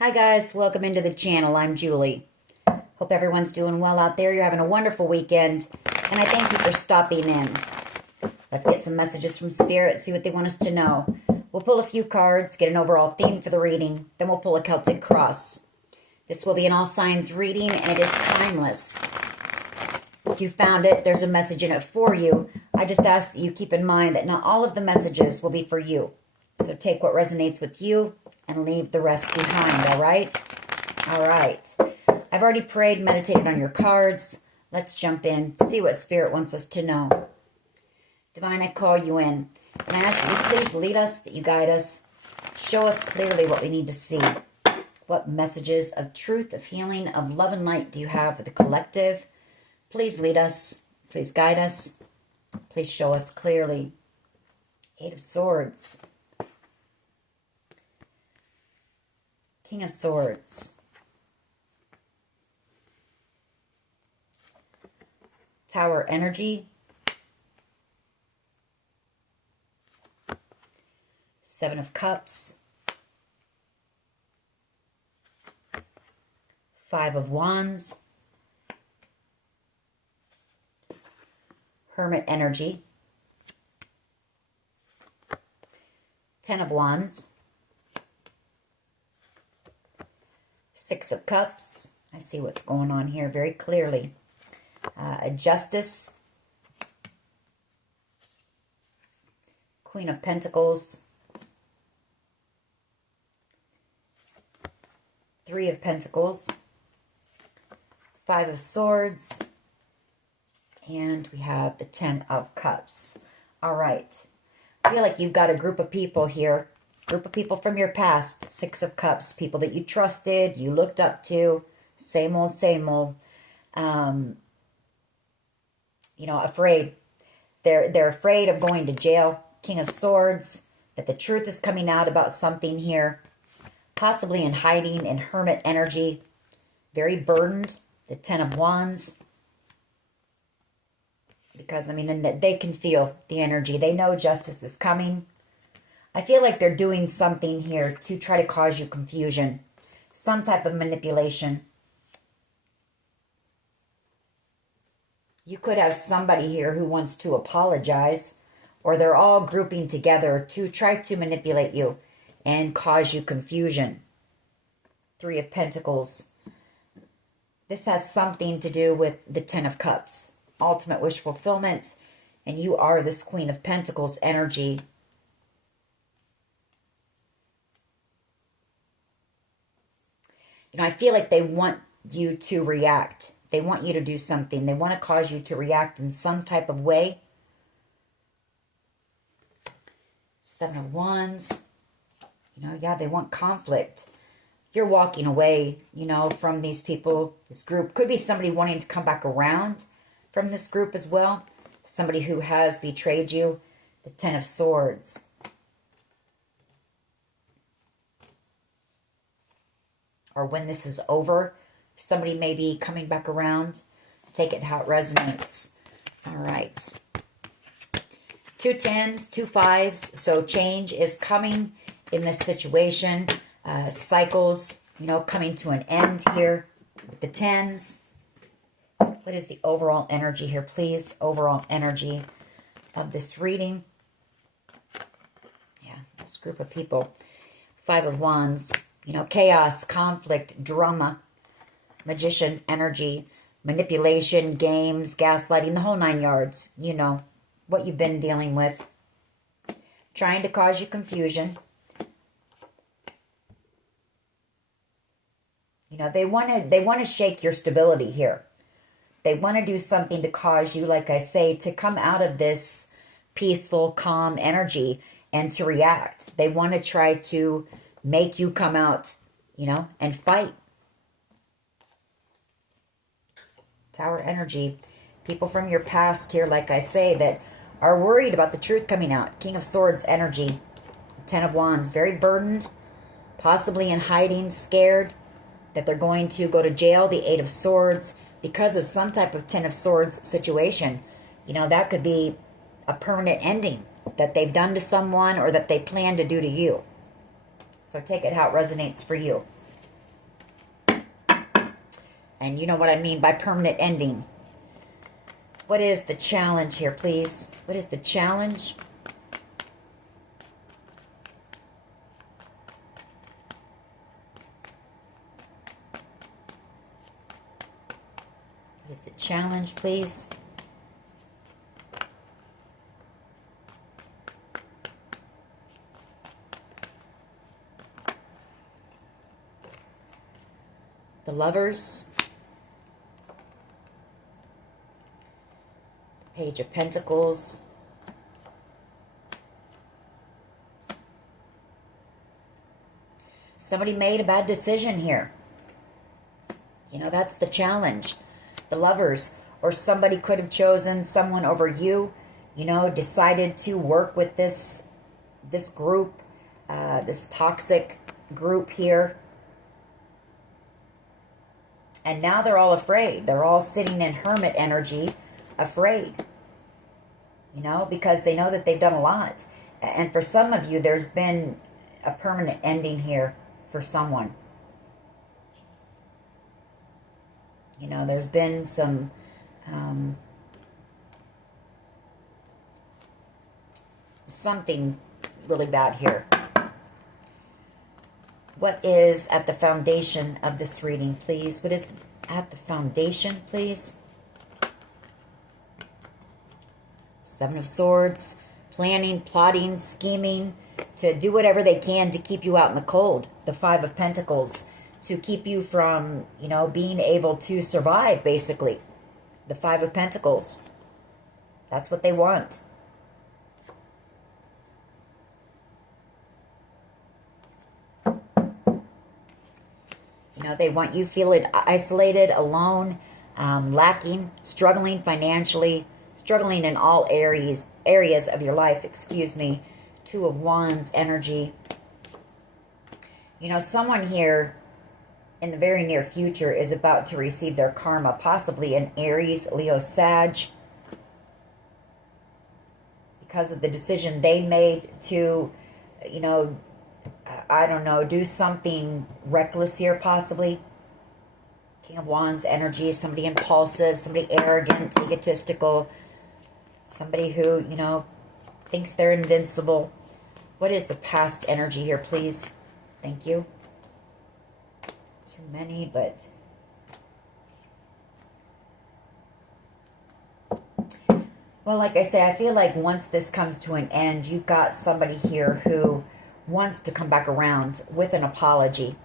Hi guys, welcome into the channel. I'm Julie. Hope everyone's doing well out there. You're having a wonderful weekend, and I thank you for stopping in. Let's get some messages from Spirit, see what they want us to know. We'll pull a few cards, get an overall theme for the reading, then we'll pull a Celtic cross. This will be an all signs reading, and it is timeless. If you found it, there's a message in it for you. I just ask that you keep in mind that not all of the messages will be for you. So take what resonates with you and leave the rest behind, all right? All right. I've already prayed, meditated on your cards. Let's jump in, see what Spirit wants us to know. Divine, I call you in. And I ask that you please lead us, that you guide us. Show us clearly what we need to see. What messages of truth, of healing, of love and light do you have for the collective? Please lead us. Please guide us. Please show us clearly. Eight of Swords. King of Swords. Tower energy. Seven of Cups. Five of Wands. Hermit energy. Ten of Wands. Six of Cups. I see what's going on here very clearly. Justice. Queen of Pentacles. Three of Pentacles. Five of Swords. And we have the Ten of Cups. All right. I feel like you've got a group of people here. Group of people from your past. Six of Cups. People that you trusted, you looked up to. Same old, same old. Afraid. They're afraid of going to jail. King of Swords. That the truth is coming out about something here. Possibly in hiding, in hermit energy. Very burdened. The Ten of Wands. Because, and they can feel the energy. They know justice is coming. I feel like they're doing something here to try to cause you confusion. Some type of manipulation. You could have somebody here who wants to apologize. Or they're all grouping together to try to manipulate you and cause you confusion. Three of Pentacles. This has something to do with the Ten of Cups. Ultimate wish fulfillment. And you are this Queen of Pentacles energy. I feel like they want you to react. They want you to do something. They want to cause you to react in some type of way. Seven of Wands. They want conflict. You're walking away, from these people, this group. Could be somebody wanting to come back around from this group as well. Somebody who has betrayed you. The Ten of Swords. Or when this is over, somebody may be coming back around. Take it how it resonates. All right. Two tens, two fives. So change is coming in this situation. Cycles, coming to an end here with the tens. What is the overall energy here, please? Overall energy of this reading. Yeah, this group of people. Five of Wands. Chaos, conflict, drama, magician energy, manipulation, games, gaslighting, the whole nine yards. What you've been dealing with. Trying to cause you confusion. They want to shake your stability here. They want to do something to cause you, like I say, to come out of this peaceful, calm energy and to react. They want to try to make you come out, and fight. Tower energy. People from your past here, like I say, that are worried about the truth coming out. King of Swords energy. Ten of Wands. Very burdened. Possibly in hiding, scared that they're going to go to jail. The Eight of Swords. Because of some type of Ten of Swords situation. That could be a permanent ending that they've done to someone or that they plan to do to you. So take it how it resonates for you. And you know what I mean by permanent ending. What is the challenge here, please? What is the challenge? What is the challenge, please? The Lovers. Page of Pentacles. Somebody made a bad decision here. You know, that's the challenge. The Lovers. Or somebody could have chosen someone over you. You know, decided to work with this group. This toxic group here. And now they're all afraid. They're all sitting in hermit energy, afraid. You know, because they know that they've done a lot. And for some of you, there's been a permanent ending here for someone. You know, there's been some something really bad here. What is at the foundation of this reading, please? What is at the foundation, please? Seven of Swords. Planning, plotting, scheming to do whatever they can to keep you out in the cold. The Five of Pentacles. To keep you from, you know, being able to survive, basically. The Five of Pentacles. That's what they want. You know, they want you feeling isolated, alone, lacking, struggling financially, struggling in all areas of your life, excuse me. Two of Wands energy. You know, someone here in the very near future is about to receive their karma, possibly an Aries, Leo, Sag, because of the decision they made to, you know, I don't know, do something reckless here, possibly. King of Wands energy, somebody impulsive, somebody arrogant, egotistical, somebody who, you know, thinks they're invincible. What is the past energy here, please? Thank you. Too many, but... Well, like I say, I feel like once this comes to an end, you've got somebody here who wants to come back around with an apology.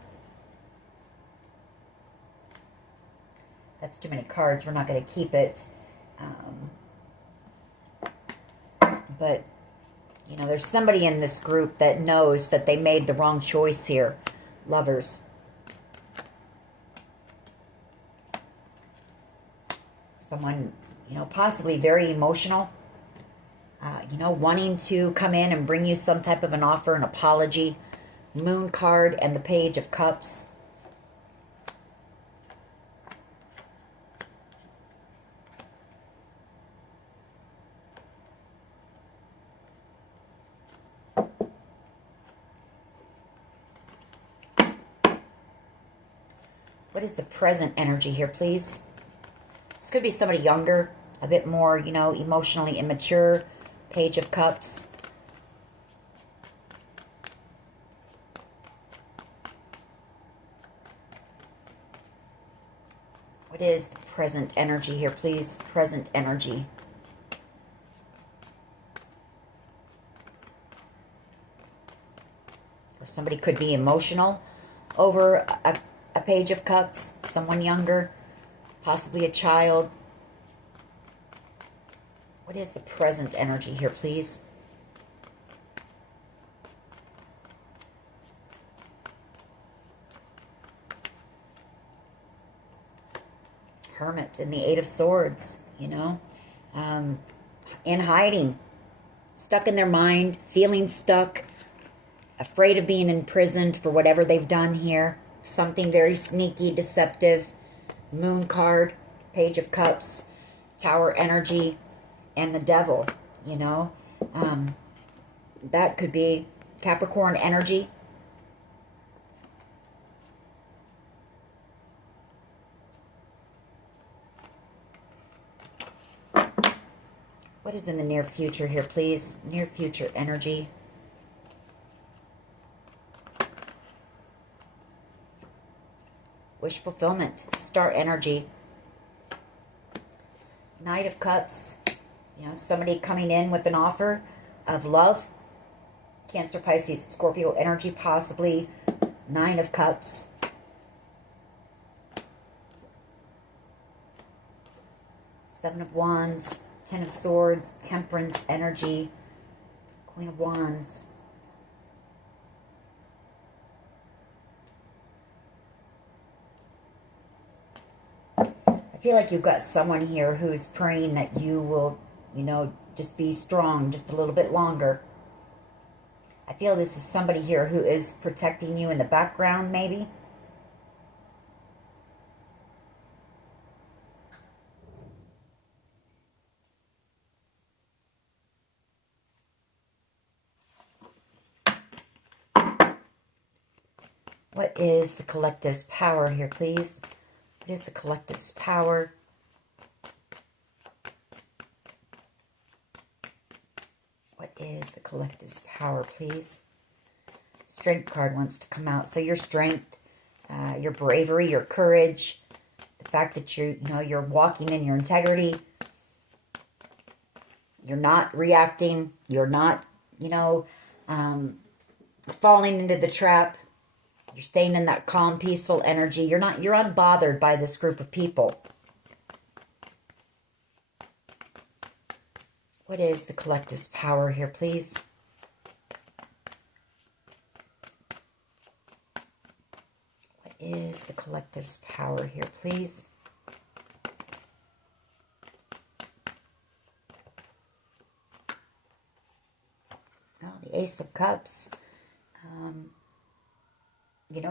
That's too many cards. We're not going to keep it. But, you know, there's somebody in this group that knows that they made the wrong choice here. Lovers. Someone, you know, possibly very emotional. You know, wanting to come in and bring you some type of an offer, an apology. Moon card and the Page of Cups. What is the present energy here, please? This could be somebody younger, a bit more, you know, emotionally immature. Page of Cups. What is the present energy here, please? Present energy. Or somebody could be emotional over a Page of Cups. Someone younger, possibly a child. What is the present energy here, please? Hermit and the Eight of Swords, you know. In hiding. Stuck in their mind, feeling stuck. Afraid of being imprisoned for whatever they've done here. Something very sneaky, deceptive. Moon card, Page of Cups, Tower energy. And the Devil, you know. That could be Capricorn energy. What is in the near future here, please? Near future energy. Wish fulfillment. Star energy. Knight of Cups. You know, somebody coming in with an offer of love. Cancer, Pisces, Scorpio energy, possibly. Nine of Cups. Seven of Wands. Ten of Swords. Temperance energy. Queen of Wands. I feel like you've got someone here who's praying that you will, you know, just be strong just a little bit longer. I feel this is somebody here who is protecting you in the background, maybe. What is the collective's power here, please? What is the collective's power? What is the collective's power, please? Strength card wants to come out. So your strength, your bravery, your courage, the fact that you're walking in your integrity. You're not reacting. You're not, falling into the trap. You're staying in that calm, peaceful energy. You're unbothered by this group of people. What is the collective's power here, please? What is the collective's power here, please? Oh, the Ace of Cups.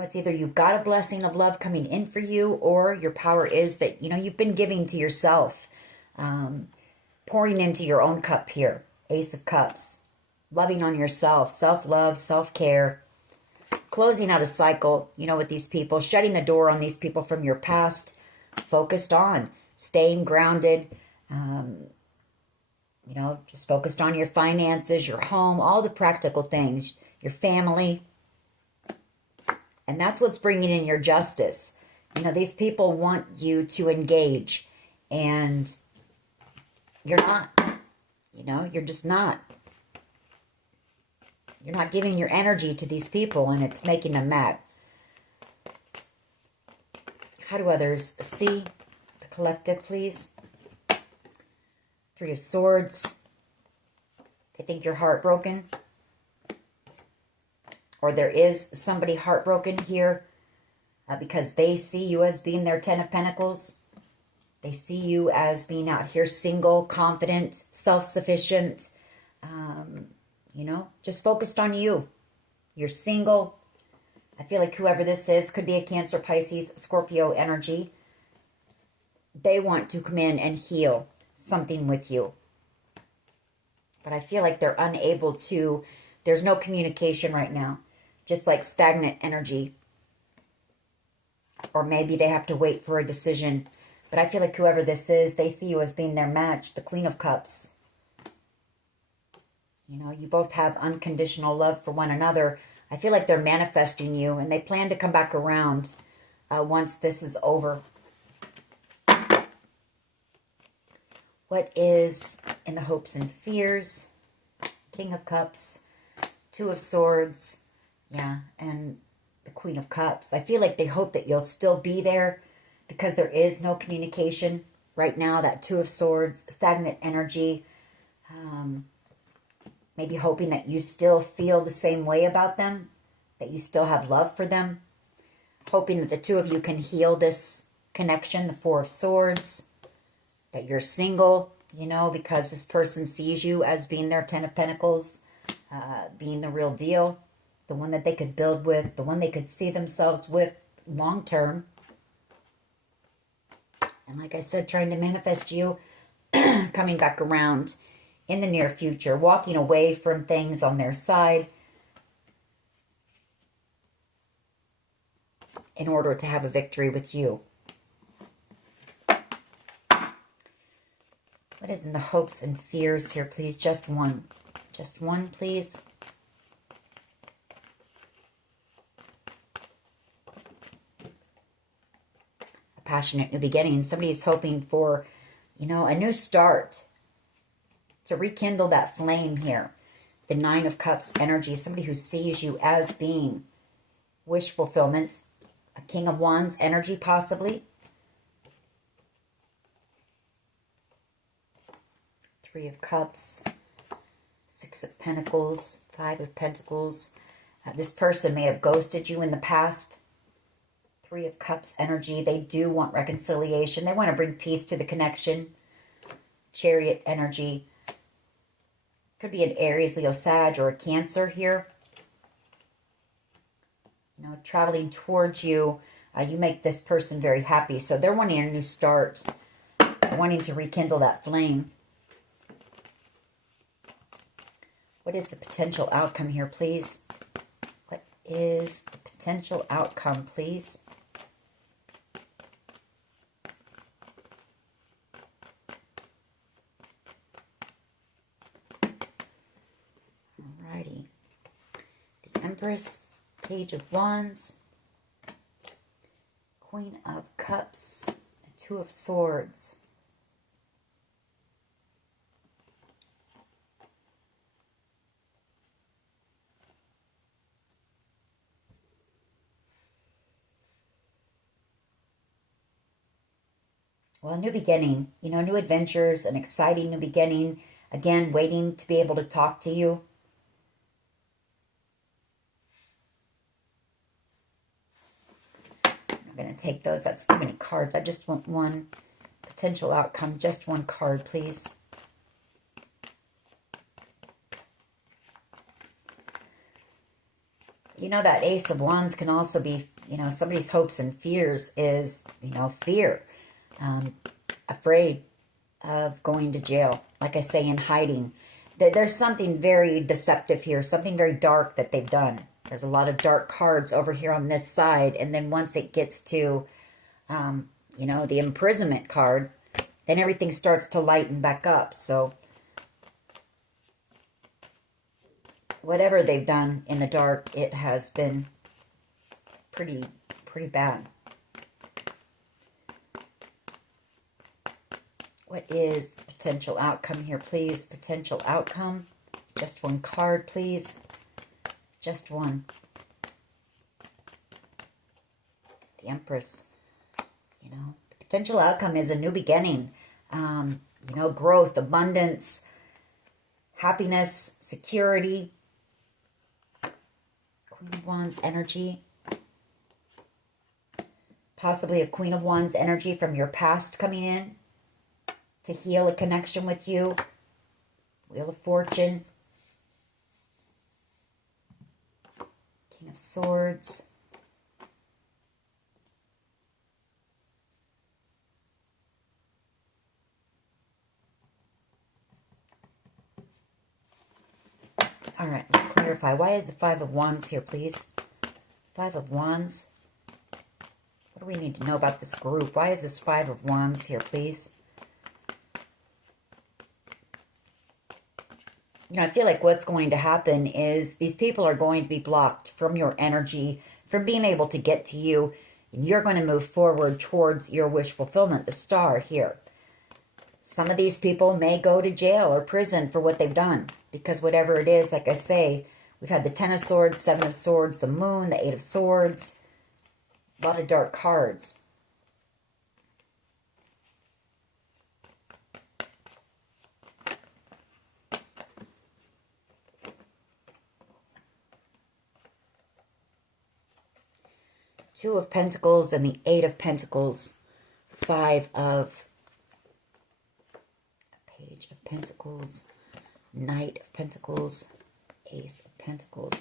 It's either you've got a blessing of love coming in for you, or your power is that, you've been giving to yourself. Pouring into your own cup here. Ace of Cups. Loving on yourself. Self-love, self-care. Closing out a cycle, with these people. Shutting the door on these people from your past. Focused on staying grounded. Just focused on your finances, your home, all the practical things. Your family. And that's what's bringing in your justice. These people want you to engage. And you're not. You're just not. You're not giving your energy to these people, and it's making them mad. How do others see the collective, please? Three of Swords. They think you're heartbroken. Or there is somebody heartbroken here because they see you as being their Ten of Pentacles. They see you as being out here single, confident, self-sufficient, just focused on you. You're single. I feel like whoever this is could be a Cancer, Pisces, Scorpio energy. They want to come in and heal something with you. But I feel like they're unable to. There's no communication right now. Just like stagnant energy. Or maybe they have to wait for a decision. But I feel like whoever this is, they see you as being their match, the Queen of Cups. You both have unconditional love for one another. I feel like they're manifesting you, and they plan to come back around once this is over. What is in the hopes and fears? King of Cups, Two of Swords, and the Queen of Cups. I feel like they hope that you'll still be there because there is no communication right now. That Two of Swords, stagnant energy, maybe hoping that you still feel the same way about them, that you still have love for them, hoping that the two of you can heal this connection, the Four of Swords, that you're single, because this person sees you as being their Ten of Pentacles, being the real deal, the one that they could build with, the one they could see themselves with long term. And like I said, trying to manifest you coming back around in the near future, walking away from things on their side in order to have a victory with you. What is in the hopes and fears here, please? Just one. Just one, please. A passionate new beginning. Somebody's hoping for, you know, a new start. To rekindle that flame here. The Nine of Cups energy. Somebody who sees you as being wish fulfillment. A King of Wands energy, possibly. Three of Cups. Six of Pentacles. Five of Pentacles. This person may have ghosted you in the past. Three of Cups energy. They do want reconciliation. They want to bring peace to the connection. Chariot energy. Could be an Aries, Leo, Sag, or a Cancer here. You know, traveling towards you. You make this person very happy. So they're wanting a new start. Wanting to rekindle that flame. What is the potential outcome here, please? What is the potential outcome, please? Alrighty. The Empress, Page of Wands, Queen of Cups, and Two of Swords. Well, a new beginning, you know, new adventures, an exciting new beginning. Again, waiting to be able to talk to you. I'm going to take those. That's too many cards. I just want one potential outcome. Just one card, please. You know, that Ace of Wands can also be, you know, somebody's hopes and fears is, you know, fear. Afraid of going to jail, like I say, in hiding. There's something very deceptive here, something very dark that they've done. There's a lot of dark cards over here on this side, and then once it gets to, you know, the imprisonment card, then everything starts to lighten back up. So whatever they've done in the dark, it has been pretty bad. What is the potential outcome here, please? Potential outcome. Just one card, please. Just one. The Empress. You know, the potential outcome is a new beginning. You know, growth, abundance, happiness, security. Queen of Wands energy. Possibly a Queen of Wands energy from your past coming in to heal a connection with you. Wheel of Fortune. King of Swords. All right, let's clarify. Why is the Five of Wands here, please? Five of Wands. What do we need to know about this group? Why is this Five of Wands here, please? You know, I feel like what's going to happen is these people are going to be blocked from your energy, from being able to get to you. And you're going to move forward towards your wish fulfillment, the Star here. Some of these people may go to jail or prison for what they've done. Because whatever it is, like I say, we've had the Ten of Swords, Seven of Swords, the Moon, the Eight of Swords. A lot of dark cards. Two of Pentacles and the Eight of Pentacles. Five of Page of Pentacles. Knight of Pentacles. Ace of Pentacles.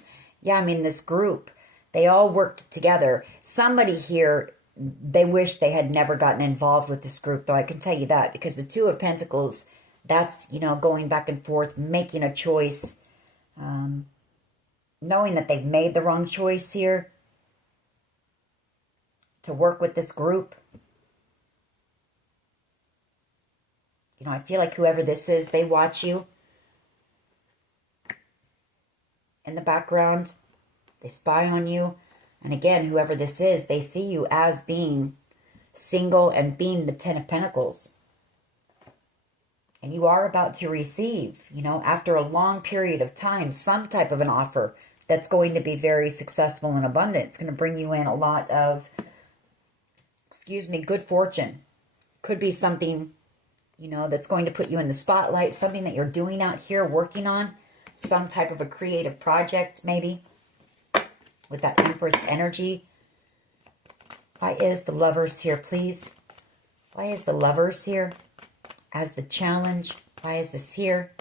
Yeah, I mean, this group, they all worked together. Somebody here, they wish they had never gotten involved with this group, though I can tell you that. Because the Two of Pentacles, that's, you know, going back and forth, making a choice. Knowing that they've made the wrong choice here. To work with this group. You know, I feel like whoever this is, they watch you in the background. They spy on you. And again, whoever this is, they see you as being single and being the Ten of Pentacles. And you are about to receive, you know, after a long period of time, some type of an offer that's going to be very successful and abundant. It's going to bring you in a lot of, good fortune. Could be something, you know, that's going to put you in the spotlight, something that you're doing out here, working on, some type of a creative project, maybe, with that Empress energy. Why is the Lovers here, please? Why is the Lovers here as the challenge? Why is this here?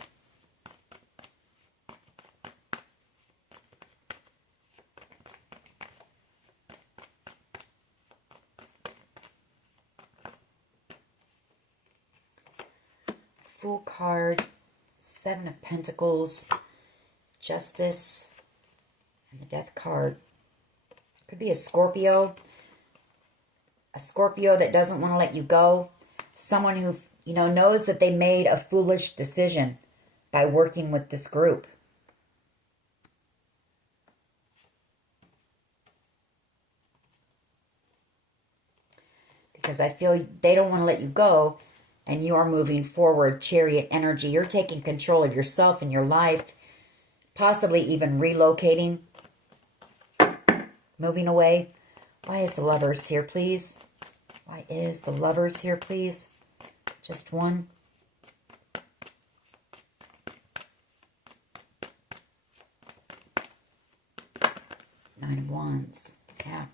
Fool card, Seven of Pentacles, Justice, and the Death card. Could be a Scorpio that doesn't want to let you go. Someone who, you know, knows that they made a foolish decision by working with this group. Because I feel they don't want to let you go, and you are moving forward, Chariot energy. You're taking control of yourself and your life, possibly even relocating, moving away. Why is the Lovers here, please? Why is the Lovers here, please? Just one. Nine of Wands. Yeah.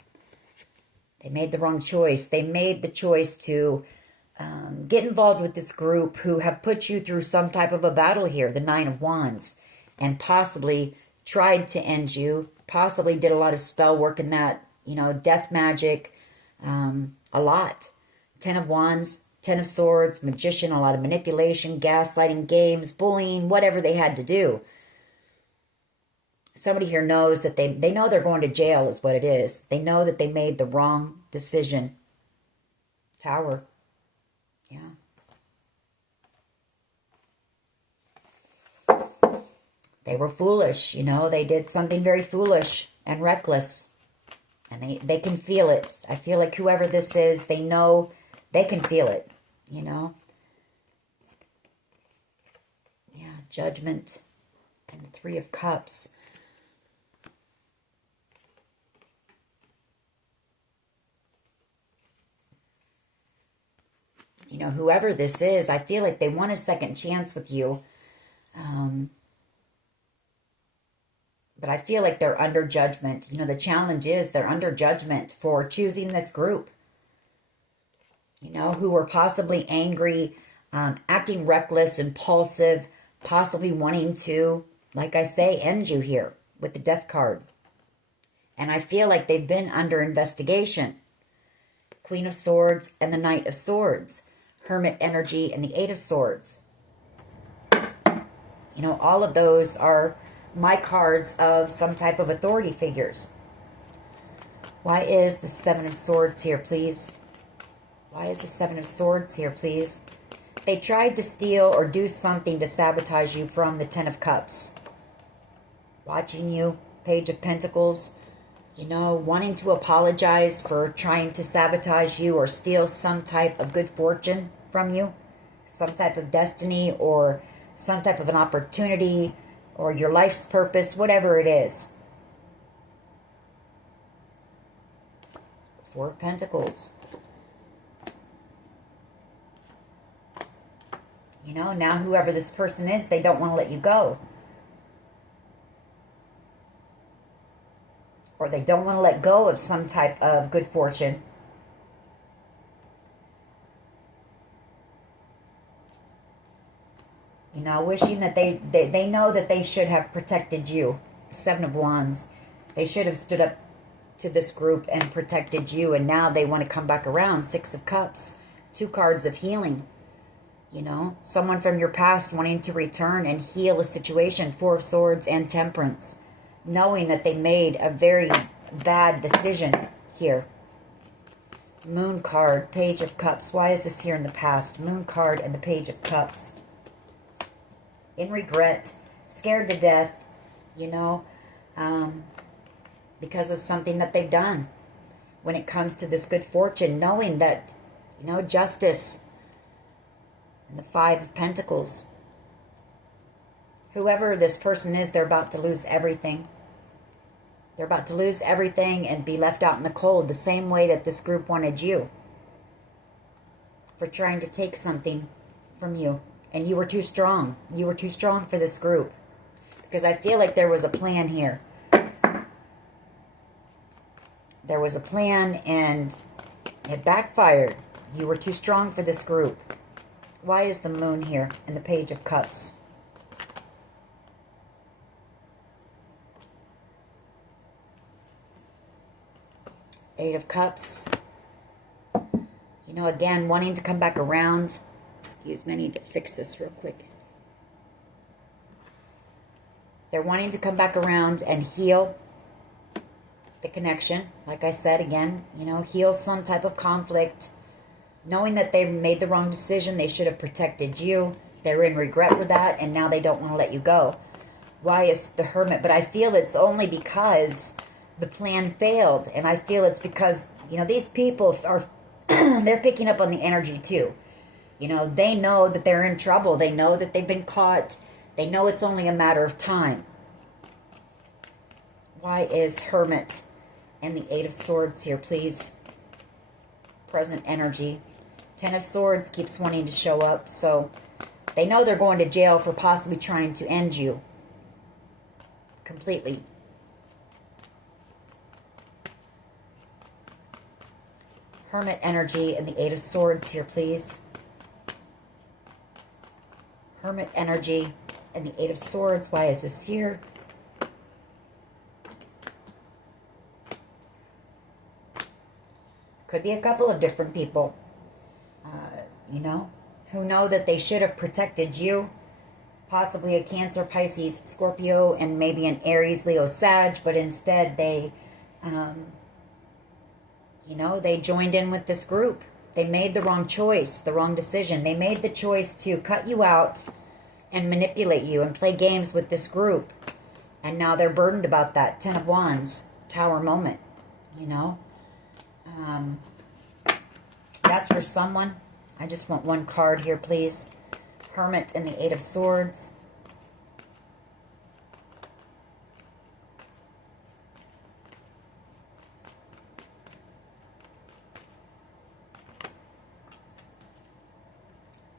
They made the wrong choice. They made the choice to get involved with this group who have put you through some type of a battle here, the Nine of Wands, and possibly tried to end you, possibly did a lot of spell work in that, you know, death magic, a lot. Ten of Wands, Ten of Swords, Magician, a lot of manipulation, gaslighting, games, bullying, whatever they had to do. Somebody here knows that they know they're going to jail is what it is. They know that they made the wrong decision. Tower. Yeah. They were foolish, you know. They did something very foolish and reckless. And they can feel it. I feel like whoever this is, they know they can feel it, you know. Yeah, Judgment and the Three of Cups. You know, whoever this is, I feel like they want a second chance with you. But I feel like they're under judgment. You know, the challenge is they're under judgment for choosing this group. You know, who were possibly angry, acting reckless, impulsive, possibly wanting to, like I say, end you here with the Death card. And I feel like they've been under investigation. Queen of Swords and the Knight of Swords. Hermit energy and the Eight of Swords. You know, all of those are my cards of some type of authority figures. Why is the Seven of Swords here, please? Why is the Seven of Swords here, please? They tried to steal or do something to sabotage you from the Ten of Cups. Watching you, Page of Pentacles. You know, wanting to apologize for trying to sabotage you or steal some type of good fortune from you. Some type of destiny or some type of an opportunity or your life's purpose, whatever it is. Four of Pentacles. You know, now whoever this person is, they don't want to let you go. Or they don't want to let go of some type of good fortune. You know, wishing that they know that they should have protected you. Seven of Wands. They should have stood up to this group and protected you. And now they want to come back around. Six of Cups. Two cards of healing. You know, someone from your past wanting to return and heal a situation. Four of Swords and Temperance. Knowing that they made a very bad decision here. Moon card, Page of Cups. Why is this here in the past? Moon card and the Page of Cups. In regret, scared to death, you know, because of something that they've done. When it comes to this good fortune, knowing that, you know, justice and the Five of Pentacles. Whoever this person is, they're about to lose everything. They're about to lose everything and be left out in the cold the same way that this group wanted you. For trying to take something from you. And you were too strong. You were too strong for this group. Because I feel like there was a plan here. There was a plan and it backfired. You were too strong for this group. Why is the Moon here and the Page of Cups? Eight of Cups. You know, again, wanting to come back around. Excuse me, I need to fix this real quick. They're wanting to come back around and heal the connection. Like I said, again, you know, heal some type of conflict. Knowing that they made the wrong decision, they should have protected you. They're in regret for that, and now they don't want to let you go. Why is the Hermit? But I feel it's only because the plan failed. And I feel it's because, you know, these people are, they're picking up on the energy too. You know, they know that they're in trouble. They know that they've been caught. They know it's only a matter of time. Why is Hermit and the Eight of Swords here, please? Present energy. Ten of Swords keeps wanting to show up. So they know they're going to jail for possibly trying to end you completely. Hermit energy and the Eight of Swords here, please. Hermit energy and the Eight of Swords. Why is this here? Could be a couple of different people, you know, who know that they should have protected you. Possibly a Cancer, Pisces, Scorpio, and maybe an Aries, Leo, Sag, but instead they, you know, they joined in with this group. They made the wrong choice, the wrong decision. They made the choice to cut you out and manipulate you and play games with this group. And now they're burdened about that. Ten of Wands, Tower moment, you know. That's for someone. I just want one card here, please. Hermit and the Eight of Swords.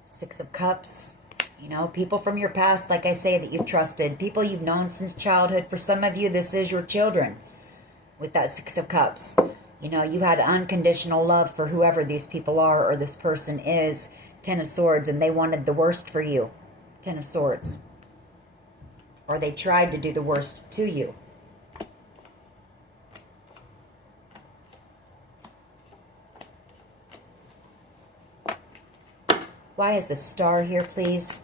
Six of Cups. You know, people from your past, like I say, that you've trusted. People you've known since childhood. For some of you, this is your children. With that Six of Cups. You know, you had unconditional love for whoever these people are or this person is. Ten of Swords, and they wanted the worst for you. Ten of Swords. Or they tried to do the worst to you. Why is the Star here, please?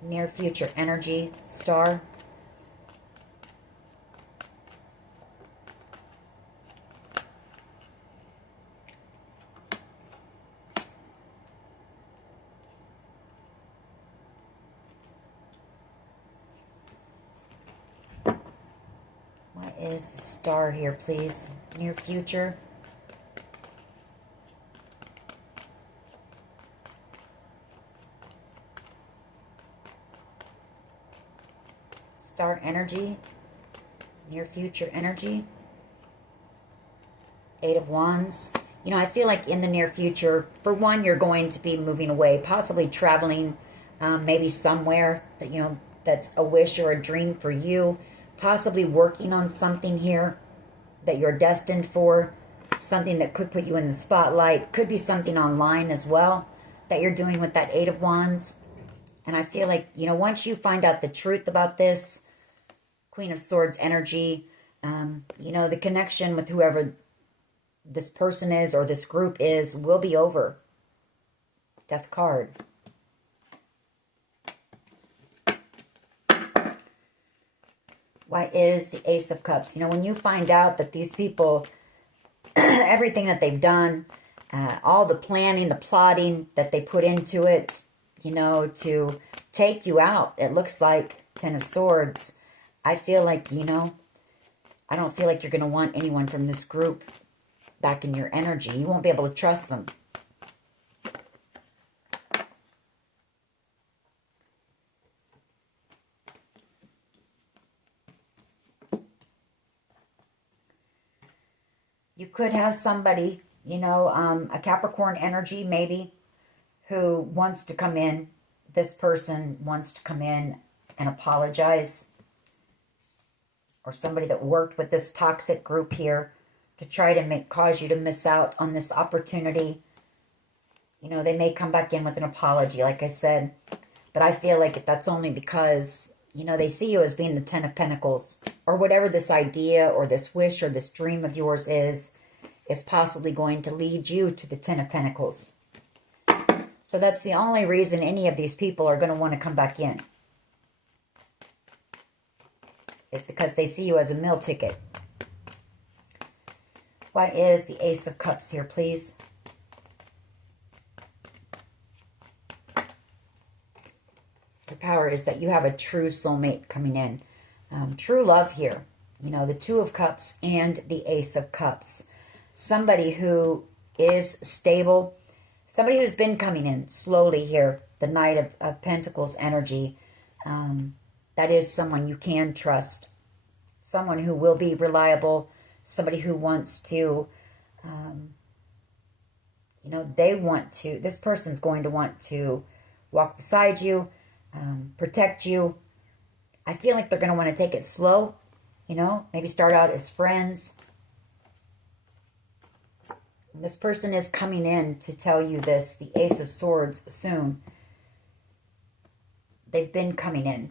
Near future energy, Star. What is the Star here, please? Near future. Star energy, near future energy. Eight of Wands. You know, I feel like in the near future, for one, you're going to be moving away, possibly traveling, maybe somewhere that, you know, that's a wish or a dream for you. Possibly working on something here that you're destined for, something that could put you in the spotlight. Could be something online as well that you're doing with that Eight of Wands. And I feel like, you know, once you find out the truth about this, Queen of Swords energy, you know, the connection with whoever this person is or this group is will be over. Death card. Why is the Ace of Cups? You know, when you find out that these people, everything that they've done, all the planning, the plotting that they put into it, you know, to take you out. It looks like Ten of Swords. I feel like, you know, I don't feel like you're going to want anyone from this group back in your energy. You won't be able to trust them. You could have somebody, you know, a Capricorn energy maybe, who wants to come in. This person wants to come in and apologize. Or somebody that worked with this toxic group here to try to cause you to miss out on this opportunity. You know, they may come back in with an apology, like I said. But I feel like that's only because, you know, they see you as being the Ten of Pentacles. Or whatever this idea or this wish or this dream of yours is possibly going to lead you to the Ten of Pentacles. So that's the only reason any of these people are going to want to come back in. It's because they see you as a meal ticket. Why is the Ace of Cups here, please? The power is that you have a true soulmate coming in. True love here. You know, the Two of Cups and the Ace of Cups. Somebody who is stable. Somebody who's been coming in slowly here. The Knight of Pentacles energy. That is someone you can trust. Someone who will be reliable. Somebody who wants to, you know, this person's going to want to walk beside you, protect you. I feel like they're going to want to take it slow, you know, maybe start out as friends. And this person is coming in to tell you this, the Ace of Swords, soon. They've been coming in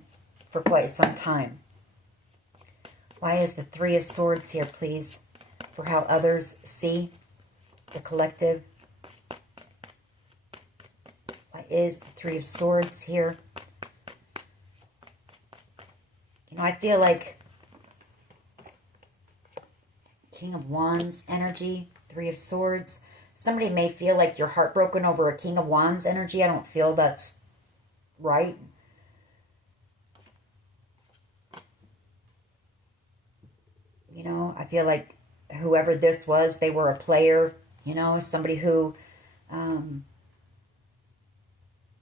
for quite some time. Why is the Three of Swords here, please? For how others see the collective. Why is the Three of Swords here? You know, I feel like King of Wands energy, Three of Swords. Somebody may feel like you're heartbroken over a King of Wands energy. I don't feel that's right. You know, I feel like whoever this was, they were a player, you know, somebody who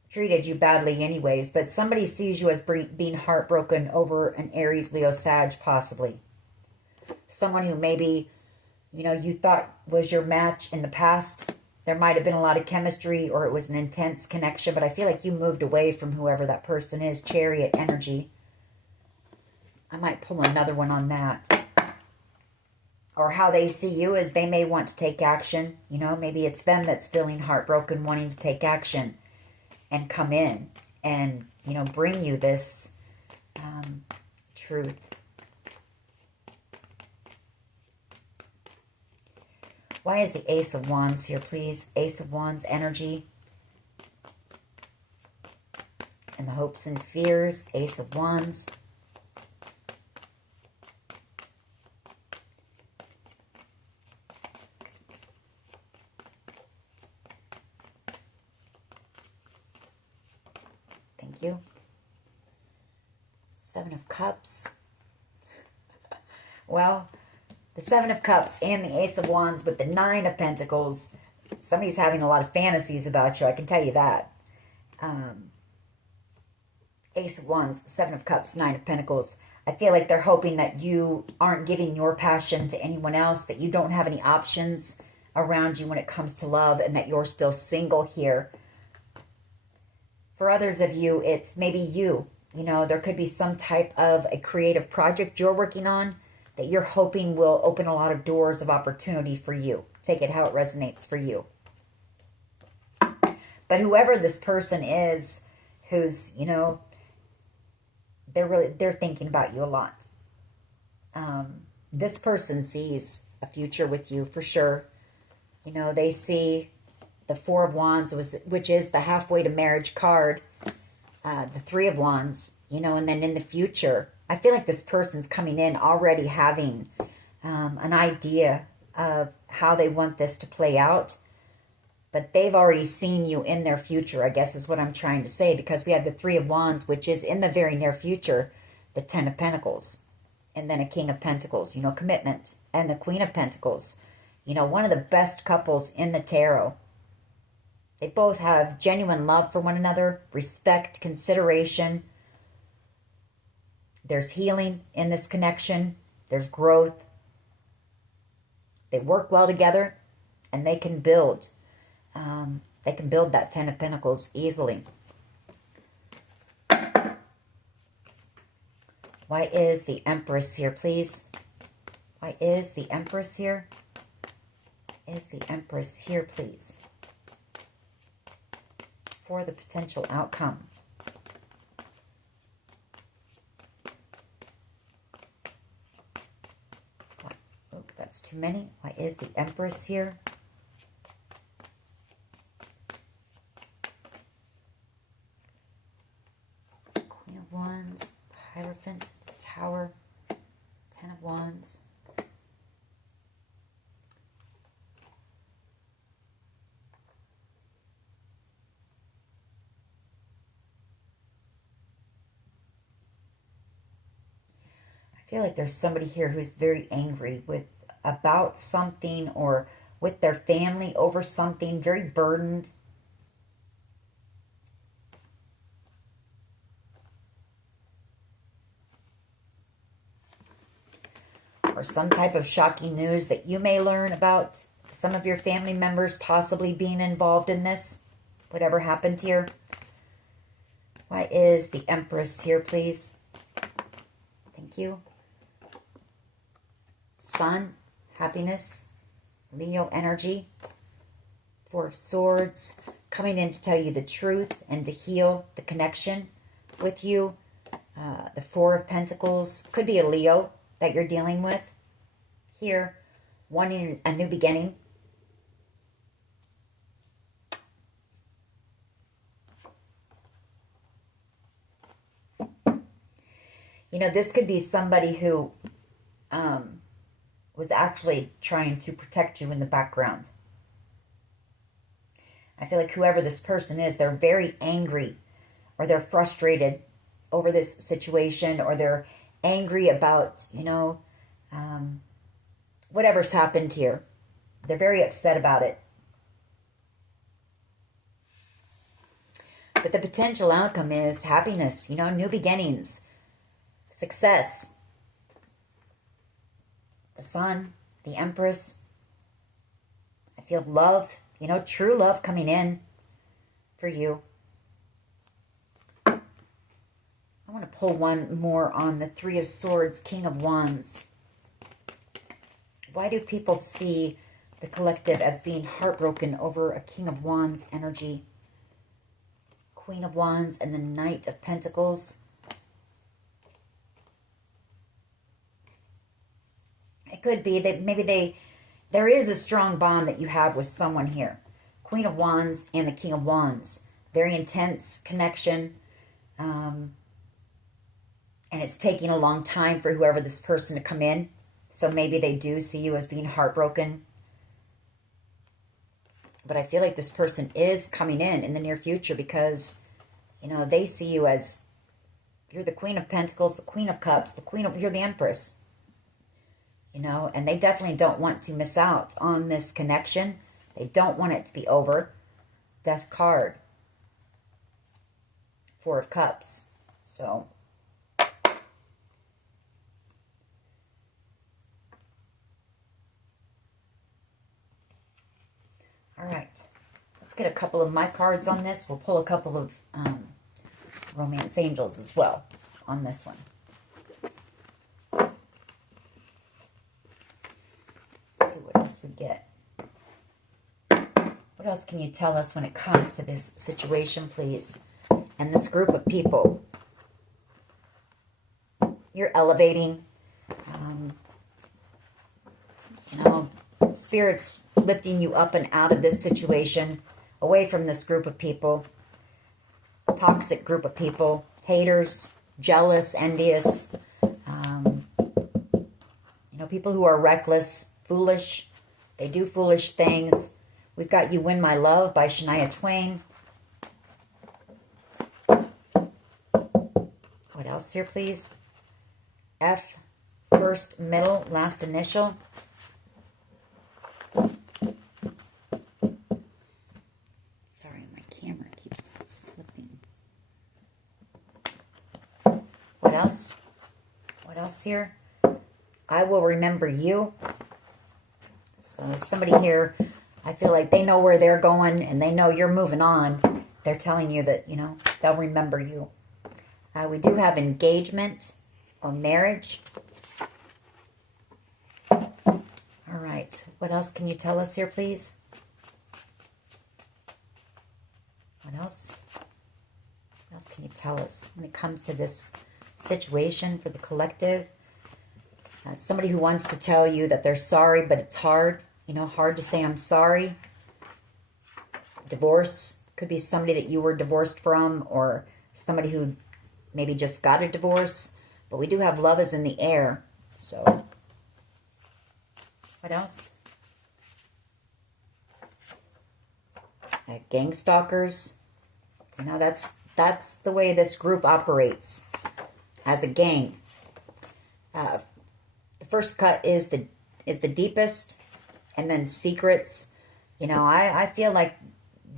treated you badly anyways. But somebody sees you as being heartbroken over an Aries, Leo, Sag, possibly. Someone who maybe, you know, you thought was your match in the past. There might have been a lot of chemistry or it was an intense connection, but I feel like you moved away from whoever that person is. Chariot energy. I might pull another one on that. Or how they see you is they may want to take action. You know, maybe it's them that's feeling heartbroken, wanting to take action and come in and, you know, bring you this truth. Why is the Ace of Wands here, please? Ace of Wands energy. And the hopes and fears. Ace of Wands. Thank you. Seven of Cups. Well, the Seven of Cups and the Ace of Wands, but the Nine of Pentacles, somebody's having a lot of fantasies about you, I can tell you that. Ace of Wands, Seven of Cups, Nine of Pentacles. I feel like they're hoping that you aren't giving your passion to anyone else, that you don't have any options around you when it comes to love, and that you're still single here. For others of you, it's maybe you. You know, there could be some type of a creative project you're working on that you're hoping will open a lot of doors of opportunity for you. Take it how it resonates for you. But whoever this person is, who's, you know, they're thinking about you a lot. This person sees a future with you for sure. You know, they see the Four of Wands, which is the halfway to marriage card. The Three of Wands, you know, and then in the future, I feel like this person's coming in already having an idea of how they want this to play out. But they've already seen you in their future, I guess is what I'm trying to say, because we have the Three of Wands, which is in the very near future, the Ten of Pentacles, and then a King of Pentacles, you know, commitment, and the Queen of Pentacles, you know, one of the best couples in the tarot. They both have genuine love for one another, respect, consideration. There's healing in this connection. There's growth. They work well together, and they can build. They can build that Ten of Pentacles easily. Why is the Empress here, please? Why is the Empress here? Is the Empress here, please? For the potential outcome. Oh, that's too many. Why is the Empress here? Queen of Wands, Hierophant, Tower, Ten of Wands. I feel like there's somebody here who's very angry about something, or with their family over something, very burdened. Or some type of shocking news that you may learn about some of your family members possibly being involved in this, whatever happened here. Why is the Empress here, please? Thank you. Sun, happiness, Leo energy, Four of Swords, coming in to tell you the truth and to heal the connection with you. The Four of Pentacles, could be a Leo that you're dealing with here, wanting a new beginning. You know, this could be somebody who was actually trying to protect you in the background. I feel like whoever this person is, they're very angry, or they're frustrated over this situation, or they're angry about, you know, whatever's happened here. They're very upset about it. But the potential outcome is happiness, you know, new beginnings, success. The Sun, the Empress. I feel love, you know, true love coming in for you. I want to pull one more on the Three of Swords, King of Wands. Why do people see the collective as being heartbroken over a King of Wands energy? Queen of Wands and the Knight of Pentacles. It could be that maybe there is a strong bond that you have with someone here. Queen of Wands and the King of Wands. Very intense connection. And it's taking a long time for whoever this person to come in. So maybe they do see you as being heartbroken. But I feel like this person is coming in the near future because, you know, they see you as, you're the Queen of Pentacles, the Queen of Cups, you're the Empress. You know, and they definitely don't want to miss out on this connection. They don't want it to be over. Death card. Four of Cups. So, all right. Let's get a couple of my cards on this. We'll pull a couple of romance angels as well on this one. What else we get? What else can you tell us when it comes to this situation, please? And this group of people. You're elevating. You know, Spirit's lifting you up and out of this situation, away from this group of people. Toxic group of people. Haters, jealous, envious. You know, people who are reckless, foolish. They do foolish things. We've got You Win My Love by Shania Twain. What else here, please? F, first, middle, last initial. Sorry, my camera keeps slipping. What else? What else here? I Will Remember You. So somebody here, I feel like they know where they're going and they know you're moving on. They're telling you that, you know, they'll remember you. We do have engagement or marriage. All right. What else can you tell us here, please? What else? What else can you tell us when it comes to this situation for the collective? Somebody who wants to tell you that they're sorry, but it's hard. You know, hard to say I'm sorry. Divorce could be somebody that you were divorced from, or somebody who maybe just got a divorce. But we do have love is in the air. So, what else? Gang stalkers. You know, that's the way this group operates as a gang. The first cut is the deepest, and then secrets. You know, I feel like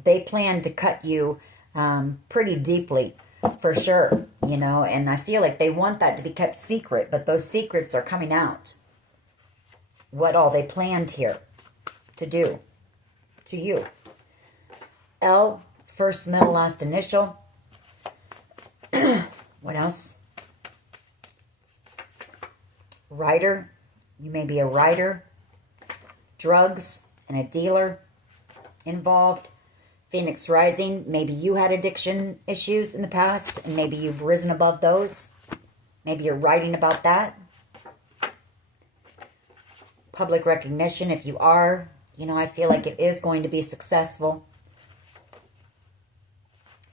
they plan to cut you pretty deeply, for sure. You know, and I feel like they want that to be kept secret, but those secrets are coming out. What all they planned here to do to you. L, first, middle, last initial. What else? Writer. You may be a writer. Drugs and a dealer involved. Phoenix Rising. Maybe you had addiction issues in the past and maybe you've risen above those. Maybe you're writing about that. Public recognition. If you are, you know, I feel like it is going to be successful.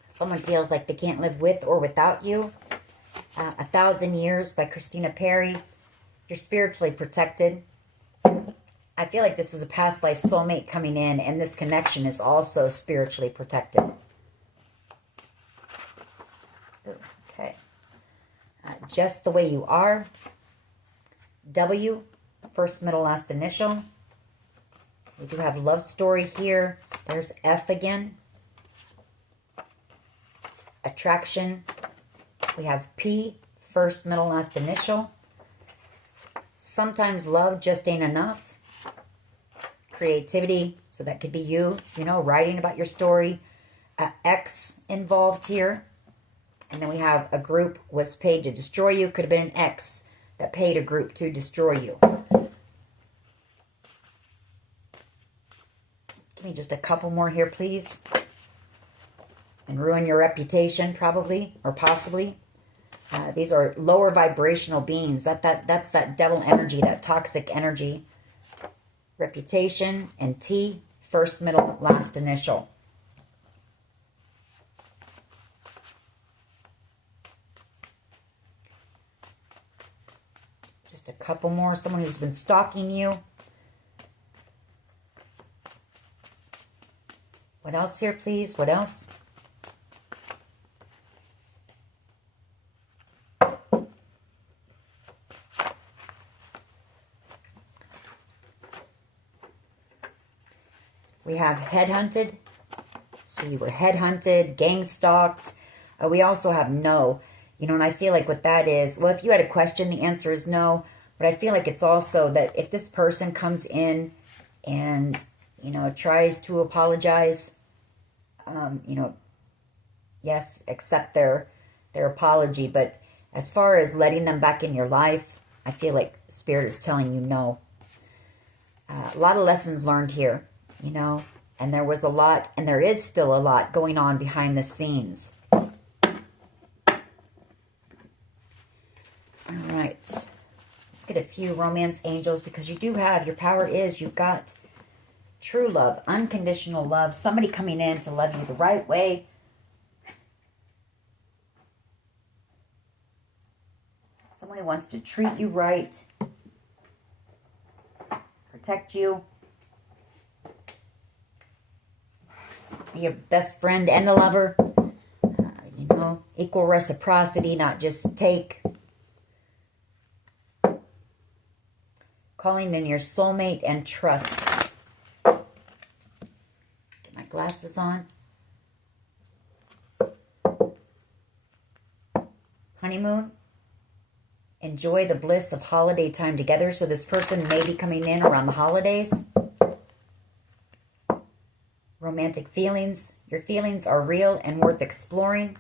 Someone feels like they can't live with or without you. 1,000 Years by Christina Perri. You're spiritually protected. I feel like this is a past life soulmate coming in, and this connection is also spiritually protected. Okay. Just the Way You Are. W, first, middle, last initial. We do have love story here. There's F again. Attraction. We have P, first, middle, last initial. Sometimes love just ain't enough. Creativity, so that could be you, you know, writing about your story. X involved here. And then we have a group was paid to destroy you. Could have been an X that paid a group to destroy you. Give me just a couple more here, please. And ruin your reputation, probably, or possibly. These are lower vibrational beings. That's that devil energy, that toxic energy. Reputation and T, first, middle, last initial. Just a couple more. Someone who's been stalking you. What else here, please? What else? We have headhunted. So you were headhunted, gang stalked. We also have no. You know, and I feel like what that is, well, if you had a question, the answer is no. But I feel like it's also that if this person comes in and, you know, tries to apologize, you know, yes, accept their apology. But as far as letting them back in your life, I feel like Spirit is telling you no. A lot of lessons learned here. You know, and there was a lot, and there is still a lot going on behind the scenes. All right. Let's get a few romance angels, because you do have, your power is, you've got true love, unconditional love, somebody coming in to love you the right way. Someone who wants to treat you right, protect you. be a best friend and a lover. You know, equal reciprocity, not just take. Calling in your soulmate and trust. Get my glasses on. Honeymoon. Enjoy the bliss of holiday time together. So this person may be coming in around the holidays. Romantic feelings. Your feelings are real and worth exploring.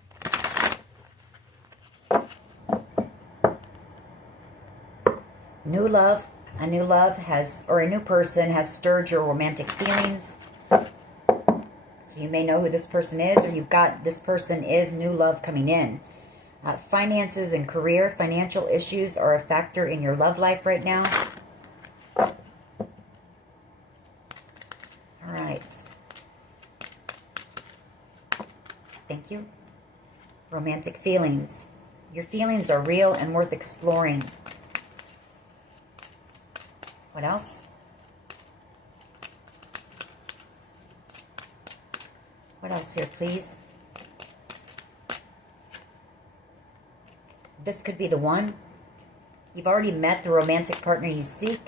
New love. A new love has, or a new person has stirred your romantic feelings. So you may know who this person is, or you've got this person is new love coming in. Finances and career. Financial issues are a factor in your love life right now. All right. Thank you. Romantic feelings. Your feelings are real and worth exploring. What else? What else here, please? This could be the one. You've already met the romantic partner you seek.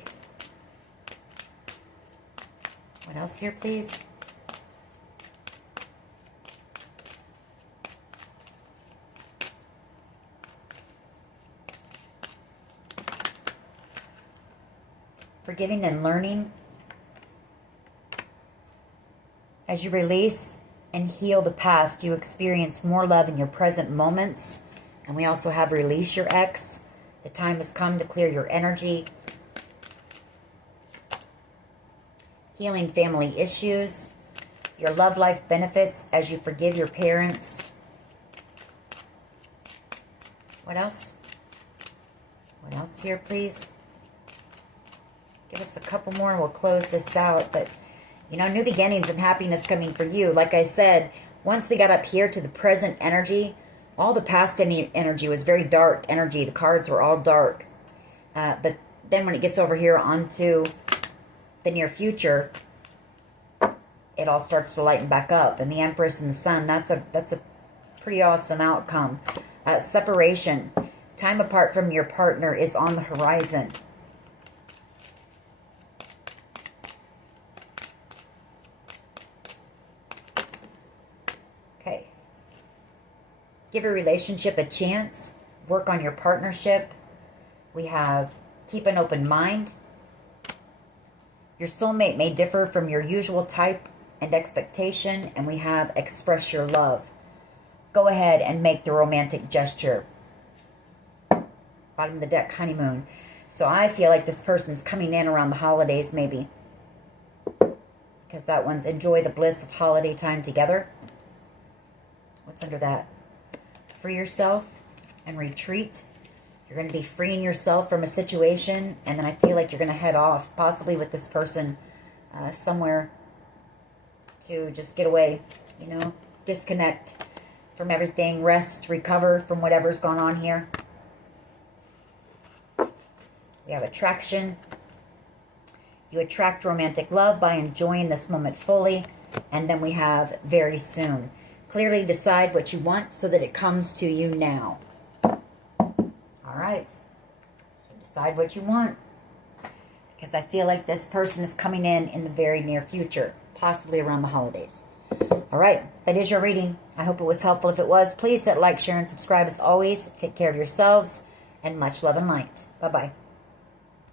What else here, please? Forgiving and learning. As you release and heal the past, you experience more love in your present moments. And we also have release your ex. The time has come to clear your energy. Healing family issues. Your love life benefits as you forgive your parents. What else? What else here, please? Give us a couple more and we'll close this out. But, you know, new beginnings and happiness coming for you. Like I said, once we got up here to the present energy, all the past energy was very dark energy. The cards were all dark. But then when it gets over here onto the near future, it all starts to lighten back up. And the Empress and the Sun, that's a pretty awesome outcome. Separation. Time apart from your partner is on the horizon. Okay. Give your relationship a chance. Work on your partnership. We have keep an open mind. Your soulmate may differ from your usual type and expectation. And we have express your love. Go ahead and make the romantic gesture. Bottom of the deck, honeymoon. So I feel like this person's coming in around the holidays maybe. Because that one's enjoy the bliss of holiday time together. What's under that? Free yourself and retreat. You're going to be freeing yourself from a situation, and then I feel like you're going to head off, possibly with this person, somewhere to just get away, you know, disconnect from everything, rest, recover from whatever's gone on here. We have attraction. You attract romantic love by enjoying this moment fully, and then we have very soon. Clearly decide what you want so that it comes to you now. All right. So decide what you want. Because I feel like this person is coming in the very near future. Possibly around the holidays. All right. That is your reading. I hope it was helpful. If it was, please hit like, share, and subscribe as always. Take care of yourselves. And much love and light. Bye-bye.